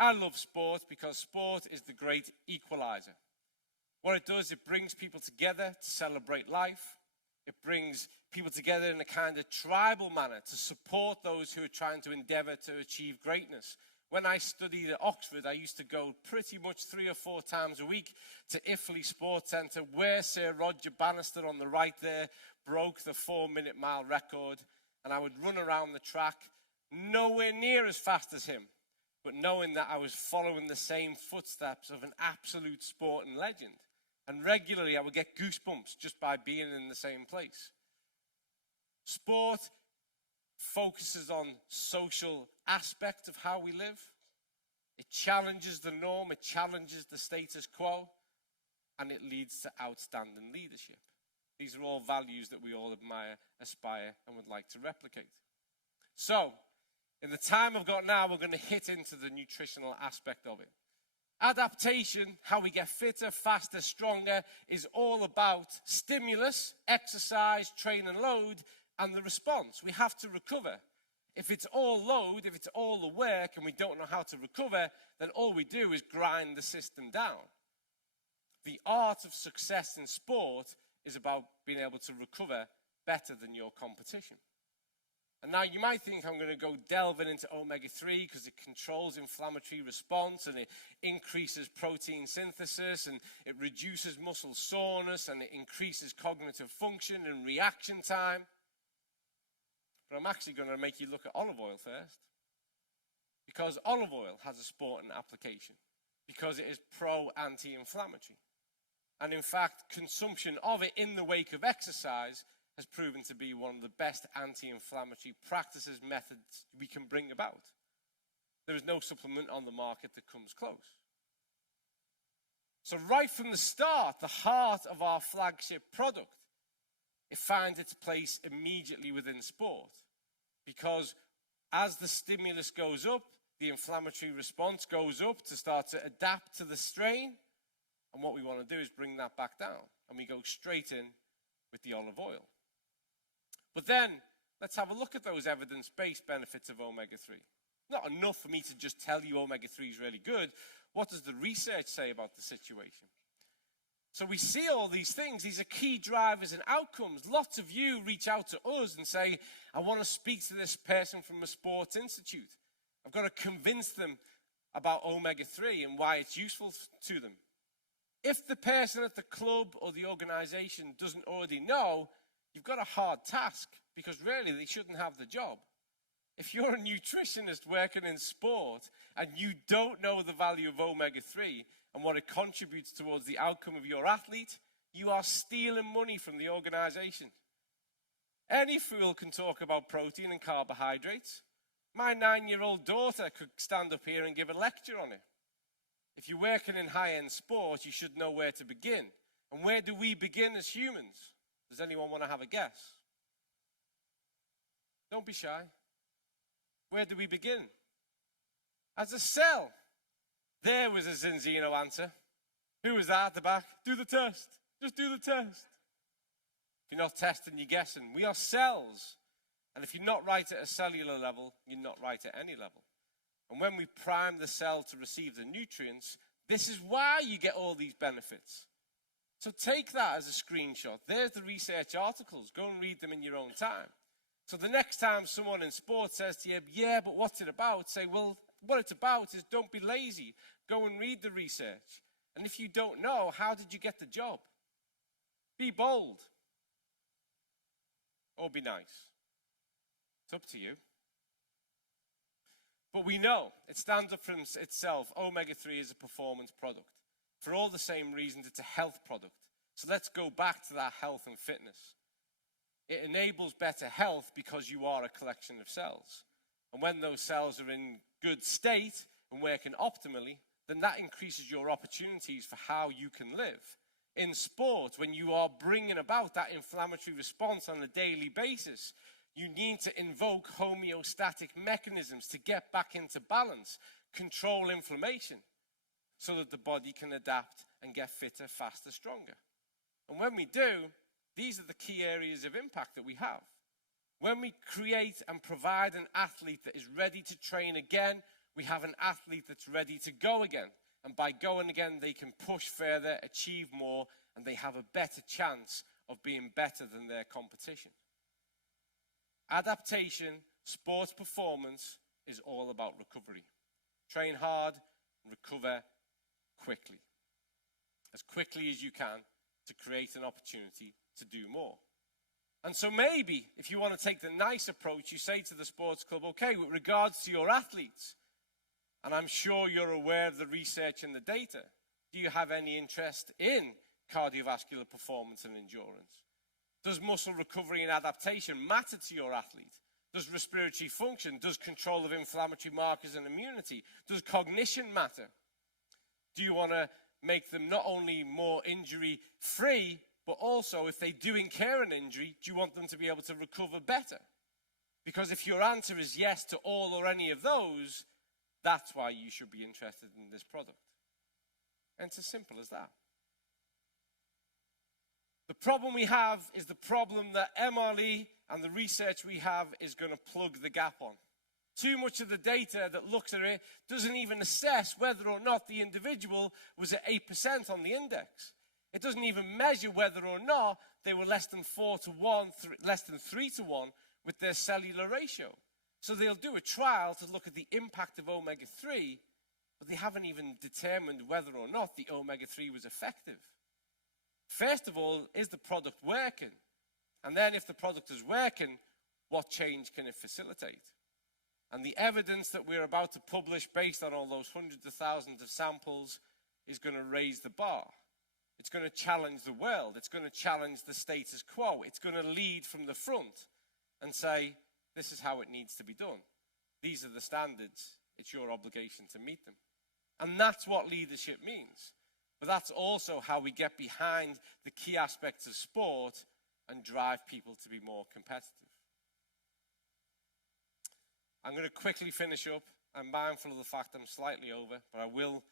I love sport because sport is the great equalizer. What it does, it brings people together to celebrate life. It brings people together in a kind of tribal manner to support those who are trying to endeavor to achieve greatness. When I studied at Oxford, I used to go pretty much 3 or 4 times a week to Iffley Sports Centre, where Sir Roger Bannister on the right there broke the 4-minute mile record. And I would run around the track, nowhere near as fast as him, but knowing that I was following the same footsteps of an absolute sporting legend. And regularly I would get goosebumps just by being in the same place. Sport focuses on social aspect of how we live. It challenges the norm, it challenges the status quo, and it leads to outstanding leadership. These are all values that we all admire, aspire, and would like to replicate. So, in the time I've got now, we're going to hit into the nutritional aspect of it. Adaptation, how we get fitter, faster, stronger, is all about stimulus, exercise, train and load, and the response. We have to recover. If it's all load, if it's all the work, and we don't know how to recover, then all we do is grind the system down. The art of success in sport is about being able to recover better than your competition. And now you might think I'm going to go delving into omega-3 because it controls inflammatory response and it increases protein synthesis and it reduces muscle soreness and it increases cognitive function and reaction time. But I'm actually going to make you look at olive oil first, because olive oil has a sporting application, because it is pro-anti-inflammatory. And in fact, consumption of it in the wake of exercise has proven to be one of the best anti-inflammatory practices, methods we can bring about. There is no supplement on the market that comes close. So right from the start, the heart of our flagship product, it finds its place immediately within sport. Because as the stimulus goes up, the inflammatory response goes up to start to adapt to the strain. And what we want to do is bring that back down. And we go straight in with the olive oil. But then, let's have a look at those evidence-based benefits of omega-3. Not enough for me to just tell you omega-3 is really good. What does the research say about the situation? So we see all these things. These are key drivers and outcomes. Lots of you reach out to us and say, I want to speak to this person from a sports institute. I've got to convince them about omega-3 and why it's useful to them. If the person at the club or the organization doesn't already know, you've got a hard task, because really they shouldn't have the job. If you're a nutritionist working in sport and you don't know the value of omega-3 and what it contributes towards the outcome of your athlete, you are stealing money from the organization. Any fool can talk about protein and carbohydrates. My 9-year-old daughter could stand up here and give a lecture on it. If you're working in high-end sport, you should know where to begin. And where do we begin as humans? Does anyone want to have a guess? Don't be shy. Where do we begin? As a cell. There was a Zinzino answer. Who was that at the back? Do the test. Just do the test. If you're not testing, you're guessing. We are cells. And if you're not right at a cellular level, you're not right at any level. And when we prime the cell to receive the nutrients, this is why you get all these benefits. So take that as a screenshot. There's the research articles. Go and read them in your own time. So the next time someone in sports says to you, yeah, but what's it about? Say, well, what it's about is don't be lazy. Go and read the research. And if you don't know, how did you get the job? Be bold. Or be nice. It's up to you. But we know it stands up for itself. Omega-3 is a performance product. For all the same reasons, it's a health product. So let's go back to that health and fitness. It enables better health because you are a collection of cells. And when those cells are in good state and working optimally, then that increases your opportunities for how you can live. In sport, when you are bringing about that inflammatory response on a daily basis, you need to invoke homeostatic mechanisms to get back into balance, control inflammation, so that the body can adapt and get fitter, faster, stronger. And when we do, these are the key areas of impact that we have. When we create and provide an athlete that is ready to train again we have an athlete that's ready to go again. And by going again, they can push further, achieve more, and they have a better chance of being better than their competition. Adaptation, sports performance is all about recovery. Train hard, recover quickly. As quickly as you can to create an opportunity to do more. And so maybe, if you want to take the nice approach, you say to the sports club, okay, with regards to your athletes, and I'm sure you're aware of the research and the data, do you have any interest in cardiovascular performance and endurance? Does muscle recovery and adaptation matter to your athlete? Does respiratory function? Does control of inflammatory markers and immunity? Does cognition matter? Do you want to make them not only more injury-free, but also if they do incur an injury, do you want them to be able to recover better? Because if your answer is yes to all or any of those, that's why you should be interested in this product. And it's as simple as that. The problem we have is the problem that MRE and the research we have is going to plug the gap on. Too much of the data that looks at it doesn't even assess whether or not the individual was at 8% on the index. It doesn't even measure whether or not they were less than 4 to 1, less than 3 to 1 with their cellular ratio. So they'll do a trial to look at the impact of omega-3, but they haven't even determined whether or not the omega-3 was effective. First of all, is the product working? And then if the product is working, what change can it facilitate? And the evidence that we're about to publish based on all those hundreds of thousands of samples is going to raise the bar. It's going to challenge the world. It's going to challenge the status quo. It's going to lead from the front and say, this is how it needs to be done. These are the standards. It's your obligation to meet them. And that's what leadership means. But that's also how we get behind the key aspects of sport and drive people to be more competitive. I'm going to quickly finish up. I'm mindful of the fact I'm slightly over, but I will